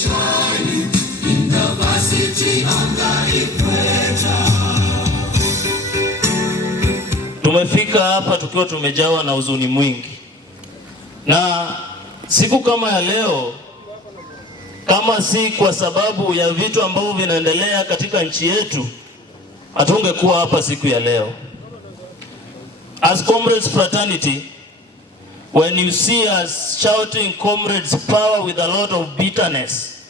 shine in the varsity on the equator. Tumefika hapa tukiwa tumejawa na huzuni mwingi. Na siku kama ya leo, kama si kwa sababu ya vitu ambavyo vinaendelea katika nchi yetu, hatungekuwa hapa siku ya leo. As comrades fraternity, when you see us shouting comrades power with a lot of bitterness,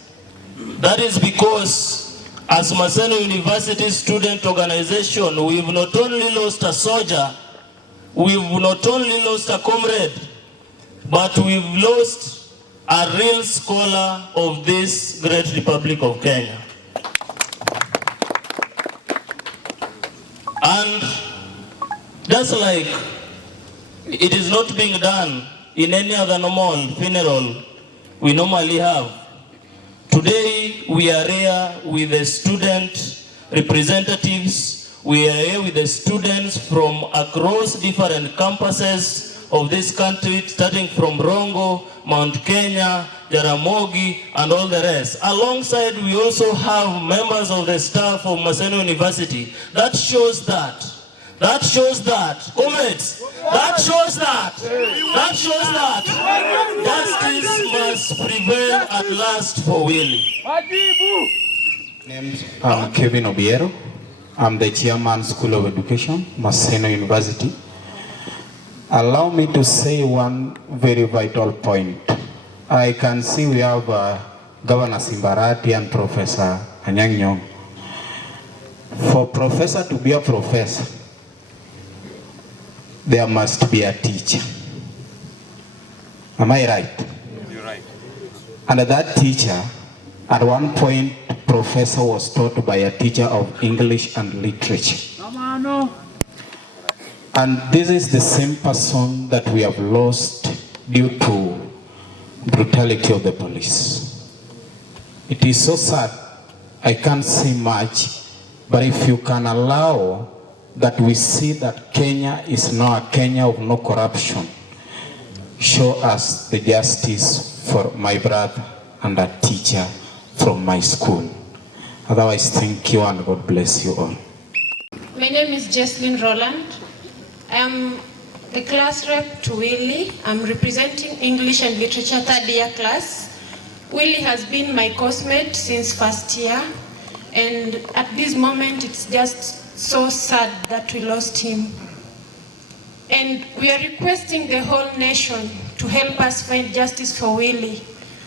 that is because as Masemo University Student Organization, we've not only lost a soldier, we've not only lost a comrade, but we've lost a real scholar of this great Republic of Kenya. And just like it is not being done in any other normal funeral we normally have, today we are here with the student representatives. We are here with the students from across different campuses of this country, starting from Rongo, Mount Kenya, Jaramogi, and all the rest. Alongside, we also have members of the staff of Masemo University. That shows that, comrades, that shows that justice must prevail at last for Willie. I'm Kevin Obiero. I'm the chairman, School of Education, Masemo University. Allow me to say one very vital point. I can see we have Governor Simbarati and Professor Anyang. For professor to be a professor, there must be a teacher. Am I right? You're right. And that teacher, at one point, professor was taught by a teacher of English and literature. And this is the same person that we have lost due to brutality of the police. It is so sad. I can't say much, but if you can allow that we see that Kenya is now a Kenya of no corruption, show us the justice for my brother and a teacher from my school. Otherwise, thank you and God bless you all. My name is Jesslyn Roland. I am the class rep to Willie. I'm representing English and Literature third year class. Willie has been my coursemate since first year, and at this moment it's just so sad that we lost him. And we are requesting the whole nation to help us find justice for Willie.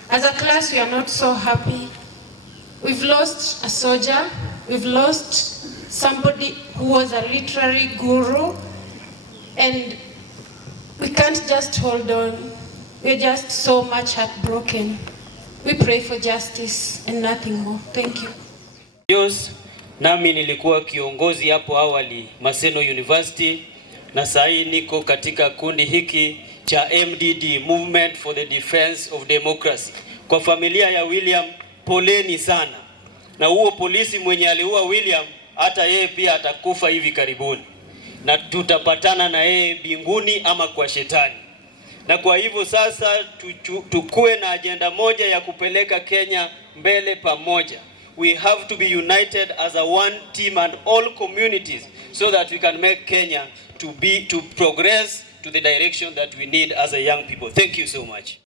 As a class, we are not so happy. We've lost a soldier, we've lost somebody who was a literary guru, and we can't just hold on. We're just so much heartbroken. We pray for justice and nothing more. Thank you. Nami nilikuwa kiongozi hapo awali Masemo University, na sasa niko katika kundi hiki cha MDD, Movement for the Defense of Democracy. Kwa familia ya William, poleni sana. Na huo polisi mwenye aliua William, hata yeye pia atakufa hivi karibuni. Na tutapatana na yeye binguni ama kwa shetani. Na kwa hivyo sasa tukue na agenda moja ya kupeleka Kenya mbele pamoja. We have to be united as a one team and all communities so that we can make Kenya to progress to the direction that we need as a young people. Thank you so much.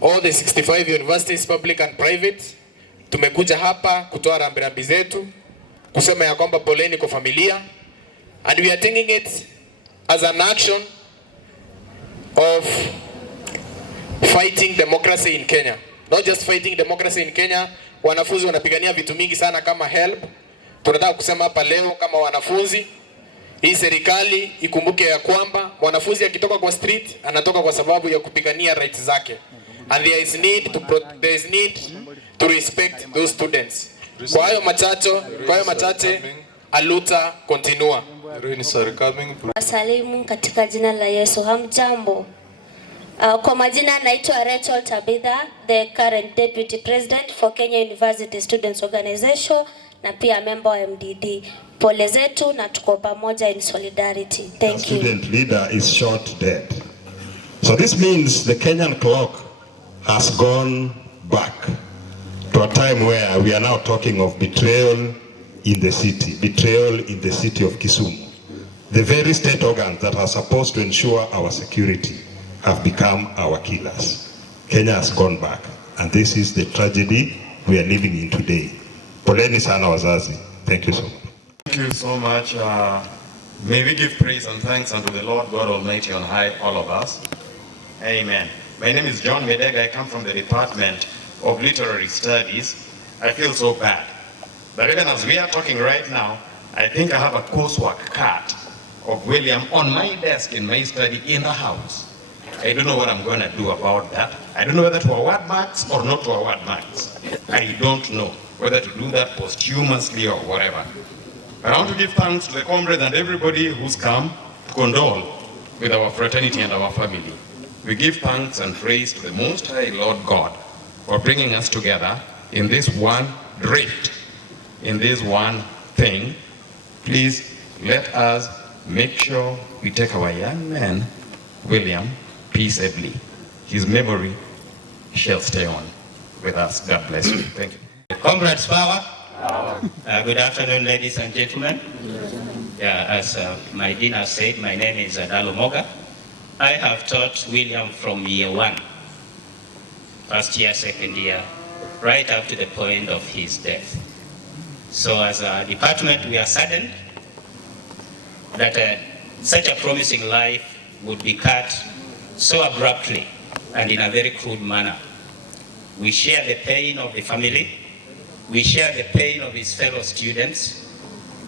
All the 65 universities, public and private, tumekuja hapa kutoa rambirambi zetu, kusema ya kwamba poleni kwa familia, and we are taking it as an action of fighting democracy in Kenya. Not just fighting democracy in Kenya. Wanafunzi wanapigania vitu mingi sana kama help. Tunataka kusema hapa leo kama wanafunzi, hii serikali ikumbuke ya kwamba mwanafunzi akitoka kwa street anatoka kwa sababu ya kupigania rights zake. And there is need to respect those students. Kwa hayo machache aluta continua. Wasalimu katika jina la Yesu. Hamjambo. Kwa majina naitwa Rachel Tabitha, the current deputy president for Kenya University Students Organization na pia member wa MDD. Pole zetu na tuko pamoja in solidarity. Thank you. The student leader is shot dead. So this means the Kenyan clock has gone back to a time where we are now talking of betrayal in the city of Kisumu. The very state organs that are supposed to ensure our security have become our killers. Kenya has gone back, and this is the tragedy we are living in today. Poleni sana wazazi. Thank you so much. Thank you so much. May we give praise and thanks unto the Lord God Almighty on high, all of us. Amen. My name is John Medega. I come from the Department of Literary Studies. I feel so bad. But even as we are talking right now, I think I have a coursework card of William on my desk in my study in the house. I don't know what I'm going to do about that. I don't know whether to award marks or not to award marks. I don't know whether to do that posthumously or whatever. I want to give thanks to the comrades and everybody who's come to condole with our fraternity and our family. We give thanks and praise to the Most High Lord God for bringing us together in this one drift, in this one thing. Please let us make sure we take our young man, William, peaceably. His memory shall stay on with us. God bless you. Thank you. Comrades, power. Good afternoon, ladies and gentlemen. Yeah, as my dean has said, my name is Adalo Moga. I have taught William from year 1, first year, second year, right up to the point of his death. So as a department, we are saddened that such a promising life would be cut so abruptly and in a very crude manner. We share the pain of the family. We share the pain of his fellow students,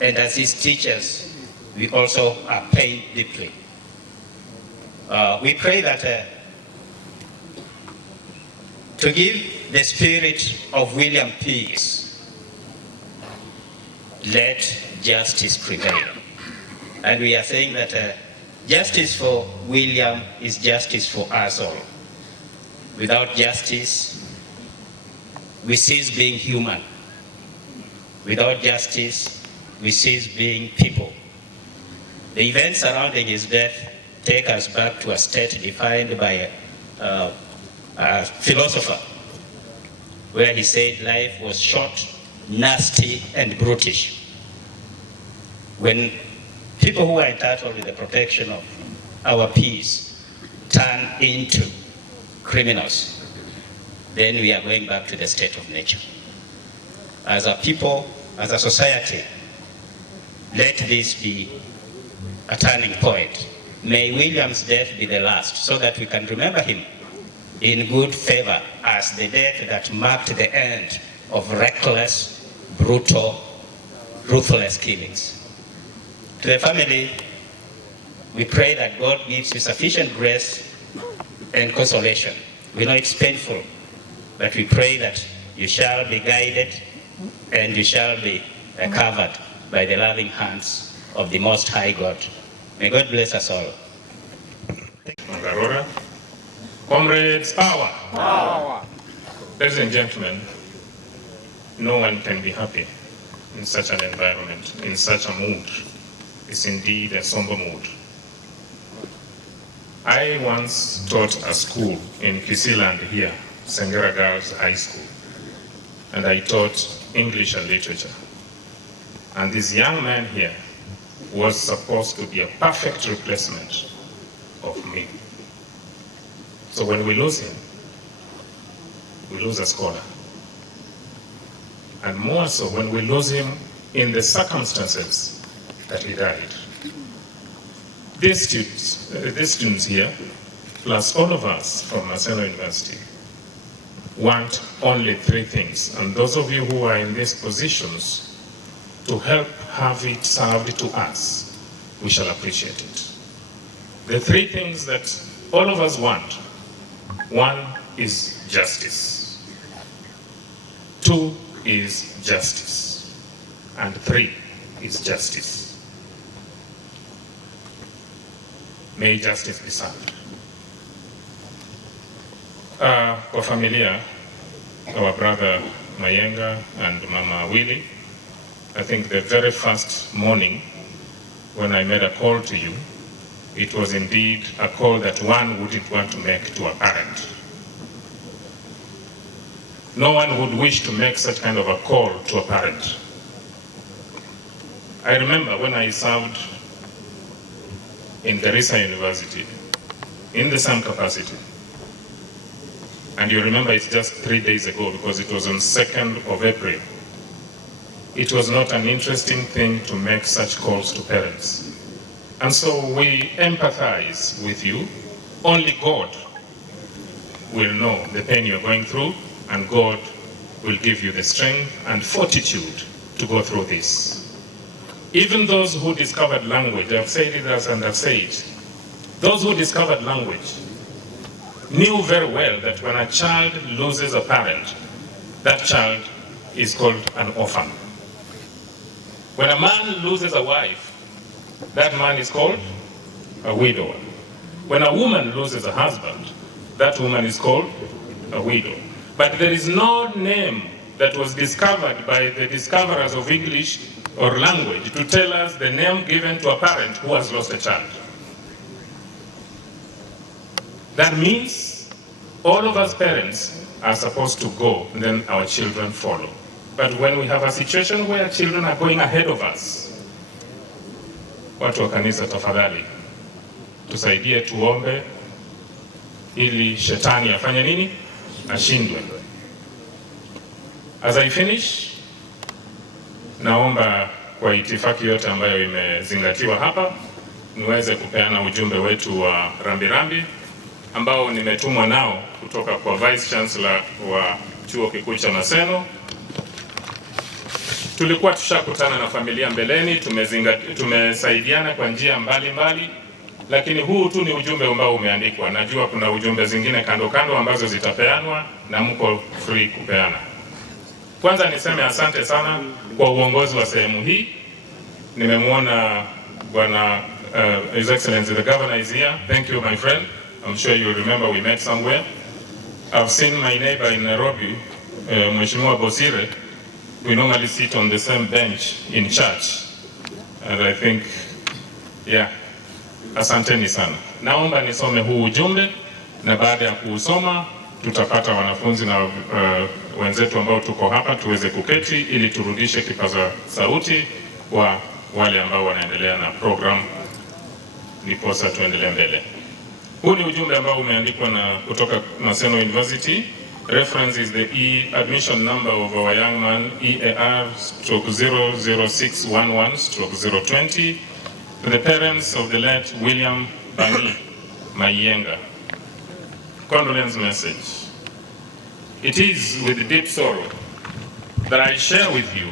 and as his teachers, we also are pained deeply. We pray that to give the spirit of William peace, let justice prevail. And we are saying that justice for William is justice for us all. Without justice, we cease being human. Without justice, we cease being people. The events surrounding his death take us back to a state defined by a philosopher, where he said life was short, nasty, and brutish. When people who are entitled to the protection of our peace turn into criminals, then we are going back to the state of nature. As a people, as a society, let this be a turning point. May William's death be the last, so that we can remember him in good favor as the death that marked the end of reckless, brutal, ruthless killings. To the family, we pray that God gives you sufficient grace and consolation. We know it's painful, but we pray that you shall be guided and you shall be covered by the loving hands of the Most High God. May God bless us all. Comrades, power. Power. Ladies and gentlemen, no one can be happy in such an environment, in such a mood. It's indeed a somber mood. I once taught a school in Kisii land here, Senge Girls High School, and I taught English and literature. And this young man here was supposed to be a perfect replacement of me. So when we lose him, we lose a scholar. And more so when we lose him in the circumstances that he died. These students here, plus all of us from Masemo University, want only 3 things. And those of you who are in these positions, to help have it served to us, we shall appreciate it. The 3 things that all of us want: 1 is justice, 2 is justice, and 3 is justice. May justice be served. Kwa familia, our brother Mayenga and Mama Willie, I think the very first morning when I made a call to you, it was indeed a call that one wouldn't want to make to a parent. no one would wish to make such kind of a call to a parent. I remember when I served in Garissa University in the same capacity. And you remember it's just 3 days ago because it was on 2nd of April. It was not an interesting thing to make such calls to parents. And so we empathize with you. Only God will know the pain you're going through, and God will give you the strength and fortitude to go through this. Even those who discovered language, I've said it as and I've said it, those who discovered language knew very well that when a child loses a parent, that child is called an orphan. When a man loses a wife, that man is called a widow. When a woman loses a husband, that woman is called a widow. But there is no name that was discovered by the discoverers of English or language to tell us the name given to a parent who has lost a child. That means all of us parents are supposed to go, and then our children follow. But when we have a situation where children are going ahead of us, watu wa kanisa tafadhali, tusaidie tuombe, ili shetani afanye nini? Ashindwe. As I finish, naomba kwa itifaki yote ambayo imezingatiwa hapa, niweze kupeana ujumbe wetu wa rambirambi ambao nimetumwa nao kutoka kwa Vice Chancellor wa Chuo Kikuu cha Masemo. Tulikuwa tushakutana na familia mbeleni, tumesaidiana kwa njia mbalimbali, lakini huu tu ni ujumbe ambao umeandikwa. Najua kuna ujumbe zingine kando kando ambazo zitapeanwa na mko free kupeana. Kwanza niseme asante sana kwa uongozi wa sehemu hii. Nimemwona Bwana His Excellency the Governor is here. Thank you my friend. I'm sure you remember we met somewhere. I've seen my neighbor in Nairobi, Mheshimiwa Bosire. We normally sit on the same bench in church. And I think, yeah, asanteni sana. Naomba nisome huu ujumbe, na baada ya kuusoma tutapata wanafunzi na wenzetu ambao tuko hapa tuweze kuketi ili turudishe kipaza sauti kwa wale ambao wanaendelea na program, niposa tuendelee mbele. Huu ni ujumbe ambao umeandikwa na kutoka Masemo University. Reference is the admission number of our young man EAR/00611/020 to the parents of the late William Bani Mayenga. Condolence message. It is with deep sorrow that I share with you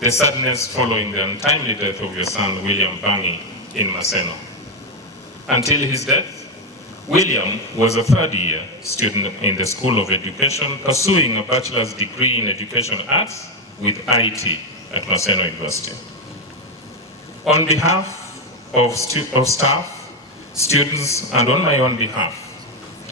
the sadness following the untimely death of your son William Bangi in Maseno. Until his death, William was a third-year student in the School of Education, pursuing a bachelor's degree in Education Arts with IT at Maseno University. On behalf of staff, students, and on my own behalf,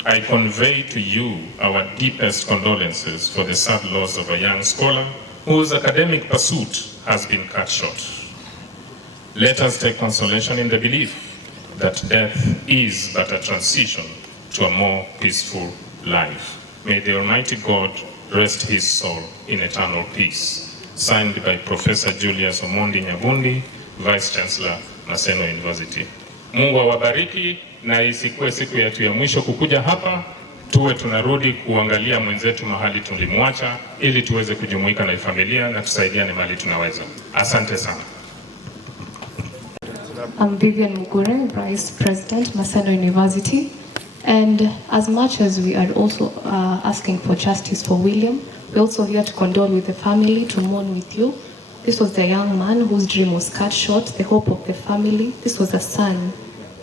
I convey to you our deepest condolences for the sad loss of a young scholar whose academic pursuit has been cut short. Let us take consolation in the belief that death is but a transition to a more peaceful life. May the Almighty God rest his soul in eternal peace. Signed by Professor Julius Omondi Nyabundi, Vice Chancellor, Maseno University. Mungu awabariki, na isikuwe siku yetu ya mwisho kukuja hapa, tuwe tunarudi kuangalia mwenzetu mahali tulimwacha, ili tuweze kujumuika na familia na tusaidiane mahali tunaweza. Asante sana. I'm Vivian Mugure, Vice President, Maseno University. And as much as we are also asking for justice for William, we're also here to condole with the family, to mourn with you. This was the young man whose dream was cut short, the hope of the family. This was a son.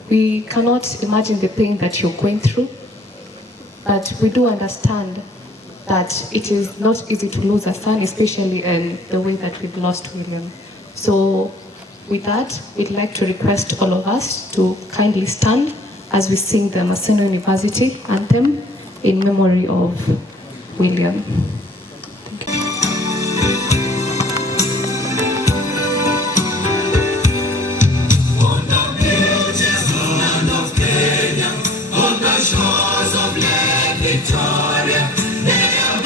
We cannot imagine the pain that you're going through, but we do understand that it is not easy to lose a son, especially in the way that we've lost William. So with that, we'd like to request all of us to kindly stand as we sing the Maseno University anthem in memory of William. On the beautiful land of Kenya, on the shores of Lake Victoria, there are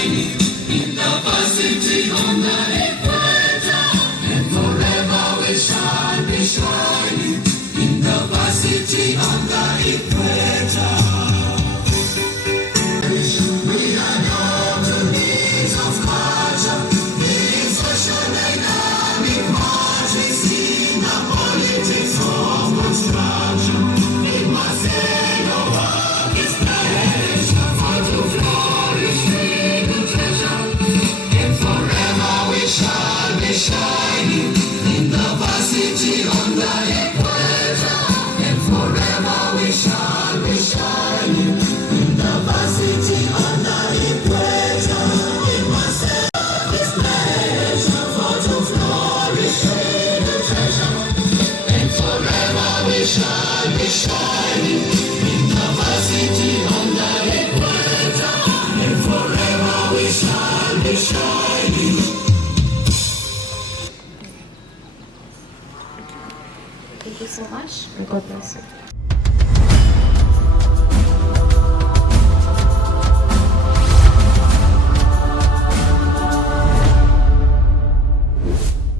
shining in the varsity on the equator, and forever we shall be shining in the varsity on the equator. We are not the needs of culture, needs social dynamic matrix in the politics of construction. We must say no work is pleasure, for to flourish in the treasure, and forever we shall be shining in the varsity on the equator, and forever we shall be shining in the varsity on the equator. We must say this pleasure, for to flourish in the treasure, and forever we shall be shining in the varsity on the equator, and forever we shall be shining. Thank you so much. May God bless you.